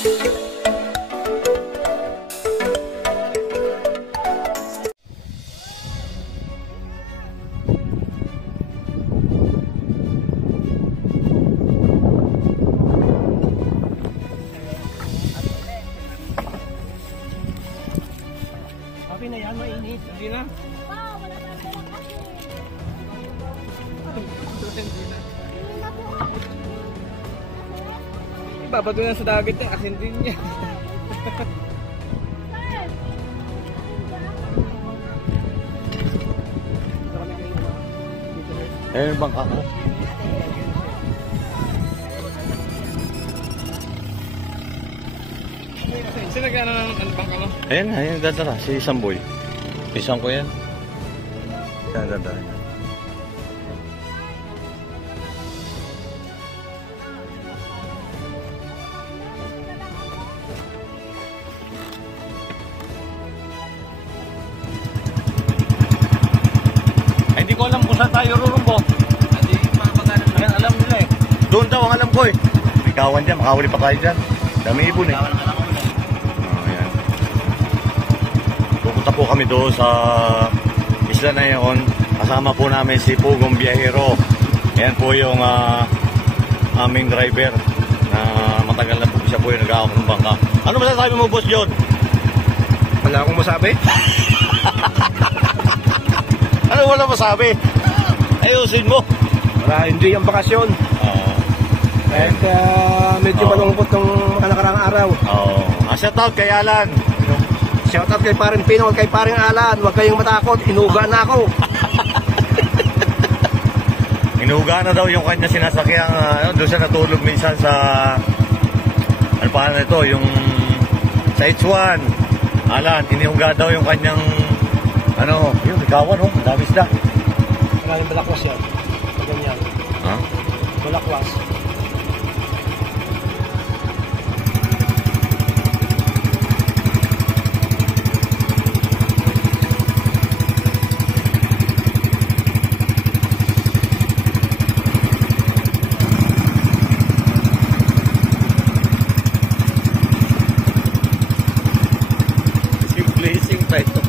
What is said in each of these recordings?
Sabi na yan, mainit. Hindi na. Wow, wala na pala kasi. Hindi na. Hindi na po. Ibabato na sa dagat eh. Asin din niya. Ayun bang ako? Sino nagkano ng bangka mo? Ayun, dadara. Si Samboy. Isang ko yan. Yan, dadara. Ay, hindi ko alam kung saan tayo rurumbo. Hindi, makapagano na. Ayan, alam nila eh. Doon daw ang alam ko eh. May kawan dyan, makahuli pa tayo dyan. Dami ibon eh. Ayan. Pupunta po kami doon sa isla na yun. Kasama po namin si Pugong Biyahero. Ayan po yung aming driver na matagal na po siya po yung nag-aawak ng bangka. Ano masasabi mo, Boss John? Wala akong masabi. Ano wala masabi? Ayusin mo. Wala, hindi ang bakasyon. Kahit medyo malungkot ng mga nakarang araw. Shout out kay Alan. Shoutout kay paring Pino at kay paring Alan. Huwag kayong matakot, inuga na ako. Inuga na daw yung kanya sinasakyang doon siya natulog minsan sa ano pa na ito, yung sa H1. Alan, iniuga daw yung kanyang ano, yun, ikawan oh, dami isda. Maraming balakwas yan. Ganyan. Ha? Balakwas. Blazing pa ito.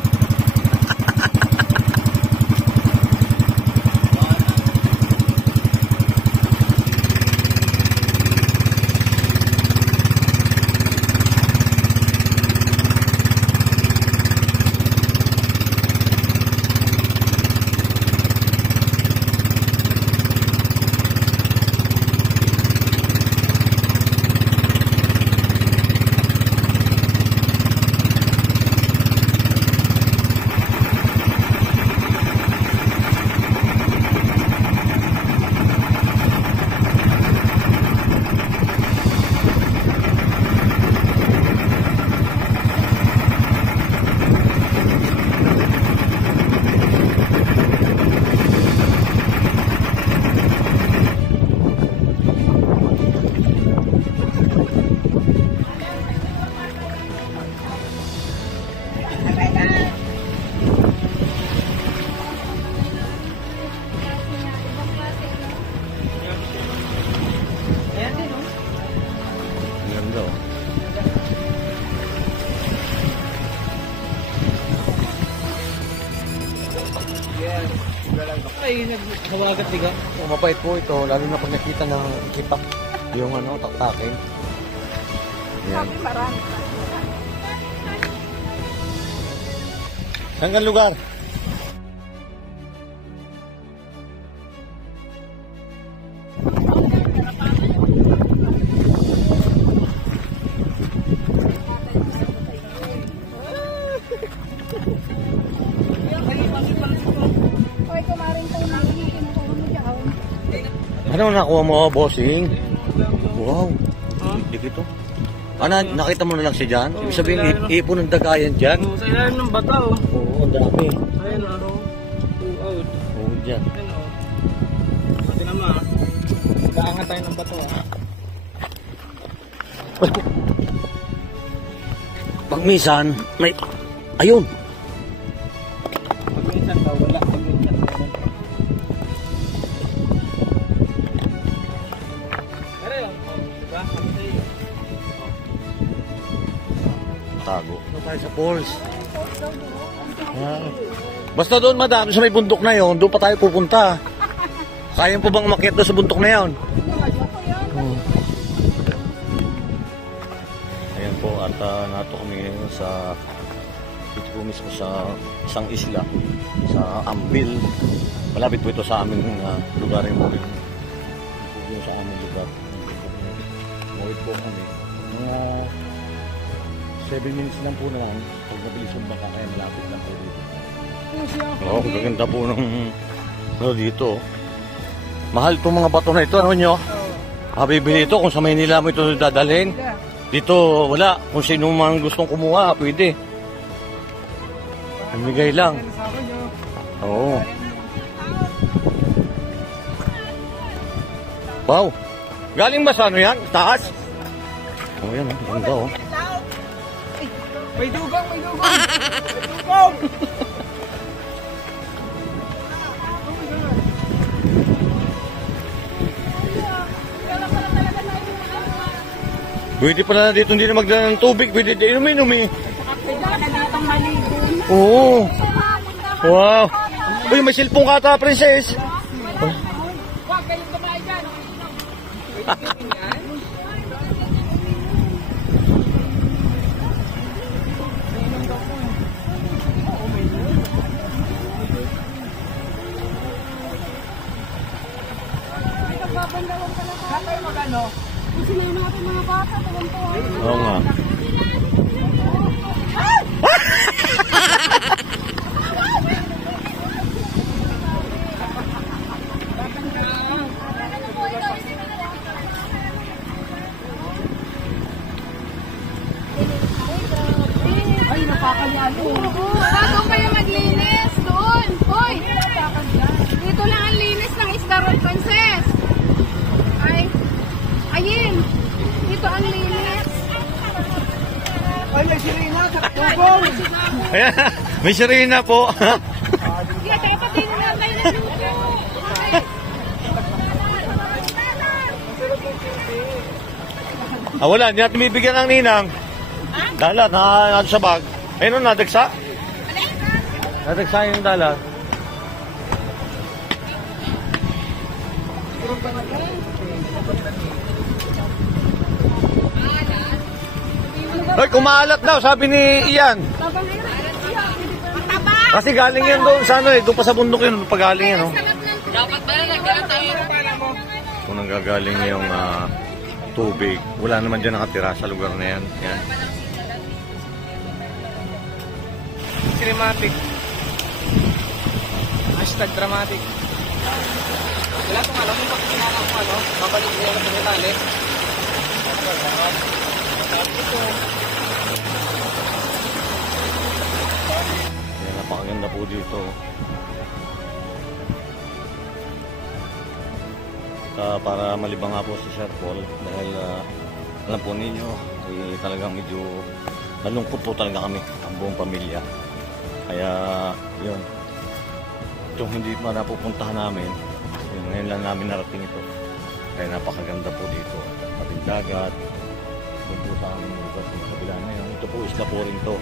Ay, naghawagat diga. Oh, mabait po ito, lalo na pag nakita ng kipak yung ano, taktakin. Yan. Sabi marami. Saan kang lugar? Hoy, kumarin tayo nangihiin ko mo dyan. Ano nakuha mo, bossing? Wow. Dikit ito. Nakita mo na lang siya dyan? Ibig sabihin, ipon ng dagayan dyan? Sa ilalim ng bata oh. Oo, ang dami. Ayun ano. Out. Oo, dyan. Ayun oh. Pati naman. Kaangan tayo ng bato ah. Pag minsan, may... Ayun! Pag minsan daw wala. Pag minsan wala. Pero yun. Diba? tayo sa falls. Basta doon, madam, sa may bundok na yon, doon pa tayo pupunta. Kaya po bang umakyat doon sa bundok na yon? Ayan po, at nato kami ngayon sa dito po mismo sa isang isla, sa Ambil. Malapit po ito sa aming lugar yung po yung sa aming lugar. Mawid po kami. Mga 7 minutes lang po naman. Pag nabilis yung baka, kaya malapit lang po dito. Oo, gaganda po ng dito. Mahal itong mga bato na ito, ano nyo? Bibili ito kung sa Maynila mo ito dadalhin. Dito, wala. Kung sino man gustong kumuha, pwede. Amigay lang. Oo. Wow. Galing ba sa ano yan? Taas? Oh, yan. Ganda, oh. May dugong, may dugong! May dugong! Pwede pala na dito hindi na magdala ng tubig. Pwede dito inumin. Oo. Oh. Wow. Uy, may silpong ka ata, princess. Huwag kayong kumain dyan. Kakay magano? Kasi na natin mga bata, tuwang-tuwa. Oo nga. Ay, napakalian mo. Doon kayo maglinis. Doon. Hoy. Dito lang ang linis ng isda Road Princess. Ay. Ayun. Dito ang linis. Ay, may sirina sa dugong! Ayan, may sirena po. Kaya dapat din na tayo ng luto. Wala, hindi natin bibigyan ng ninang. Dala, na sa bag. Ayun, nadagsa. Nadagsa yung dala. Ay, kumaalat daw, sabi ni Ian. Kasi galing yun doon sa ano eh, doon pa sa bundok yun, pagaling yun. Oh. Dapat ba na nagkaroon tayo? Kung nanggagaling yung tubig, wala naman dyan nakatira sa lugar na yan. Yan. Cinematic. Hashtag dramatic. Wala kong alam kung bakit sinama ko ano. Babalik ko yung pinitali. Yan, napakaganda po dito. Para malibang nga po si Sir Paul dahil alam po ninyo talagang medyo nalungkot po talaga kami ang buong pamilya, kaya yun itong hindi pa napupuntahan namin yun, ngayon lang namin narating ito, kaya napakaganda po dito, ating dagat doon po sa aming lugar sa kabila na yun. Ito po isla po rin to,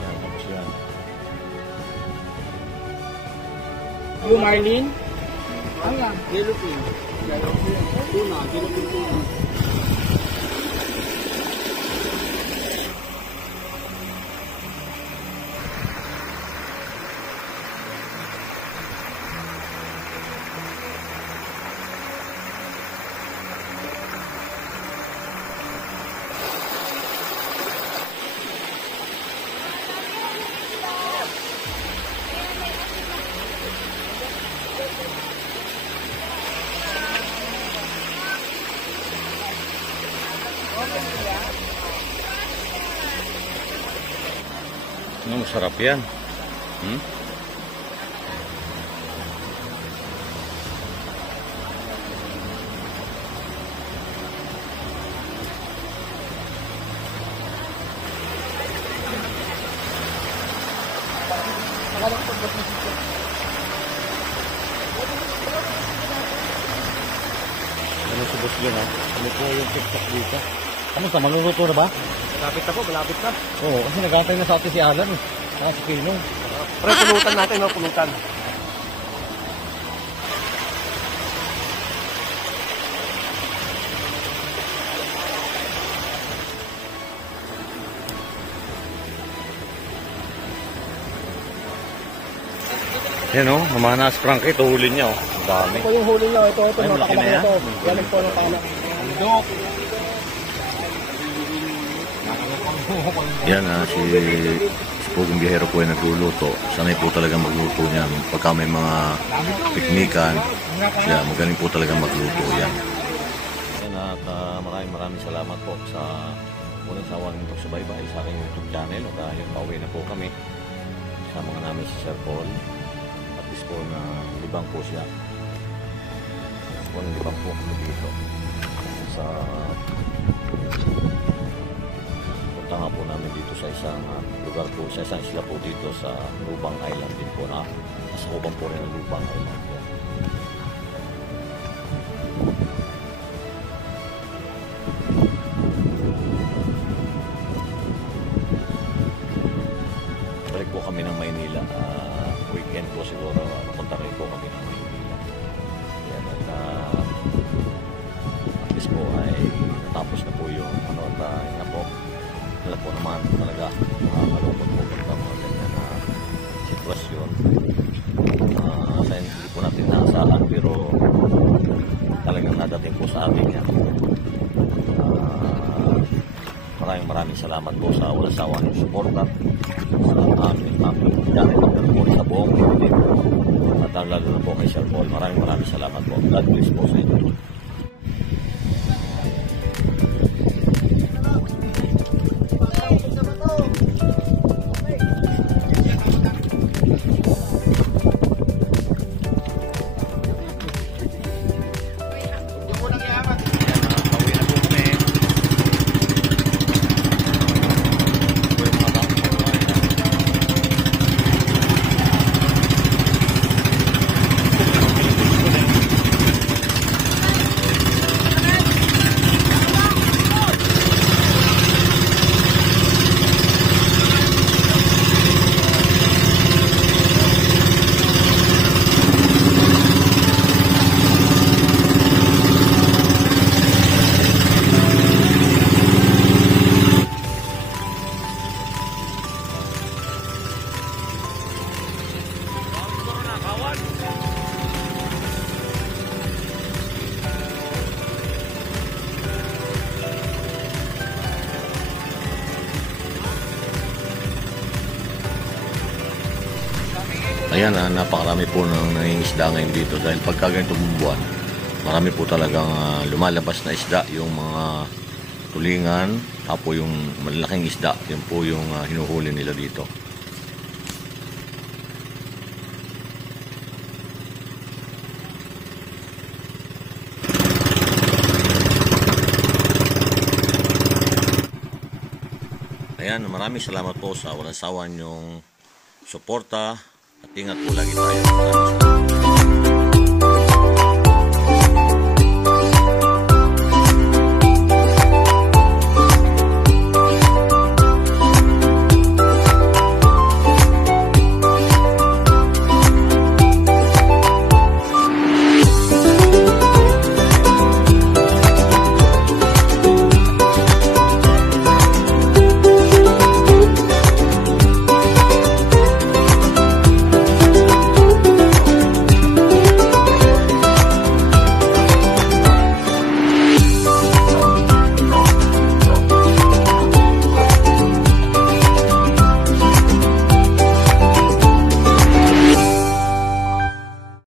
yan, tapos yan Blue Marlin. Ang Yellowfin. Tuna, Yellowfin tuna. masarap yan. Ano si Boss Glenn, ha? Ano po yung tiktok dito? Ano sa maluluto na ba? Malapit na po, malapit na. Oo, kasi nag-aantay na sa atin si Alan eh. Saka si Pinong. Pre, pulutan natin, no? Pulutan. Yan o, namanas Frankie, tuhulin niya o. Ang dami. Ito yung huli niya, ito, Ay, napakalaki malaki na na yan. ito. Galing po ng panak. Yan si Pugong Biyahero po ay nagluluto. Sanay po talaga magluto niyan. Pagka may mga piknikan, siya magaling po talaga magluto yan. Yan at maraming salamat po sa unang sawa ng pagsubaybay sa aking YouTube channel. At dahil pauwi na po kami, sama nga namin si Sir Paul. At least po na libang po siya. Libang po dito sa punta nga po namin dito sa isang lugar po, sa isang isla po dito sa Lubang Island din po na kasakupan po rin ng Lubang Island. Balik po kami ng Maynila, weekend po siguro, napunta rin po kami ng Maynila. Yan at at least po ay natapos na po yung na po. Wala po naman talaga makakalungkot po pagka mga ganyan na sitwasyon. Sa hindi po natin naasahan pero talagang nadating po sa atin yan. Maraming salamat po sa walang sawa ng suporta sa aming dahil po sa buong Pilipino at lalo na po kay Sir Paul. Maraming salamat po. God bless po sa inyo. Ayan, napakarami po ng nangingisda ngayon dito dahil pagka ganitong buwan, marami po talagang lumalabas na isda, yung mga tulingan, tapo yung malaking isda, yun po yung hinuhuli nila dito. Ayan, maraming salamat po sa walang sawa niyong suporta. At ingat po lagi tayo. Maraming salamat.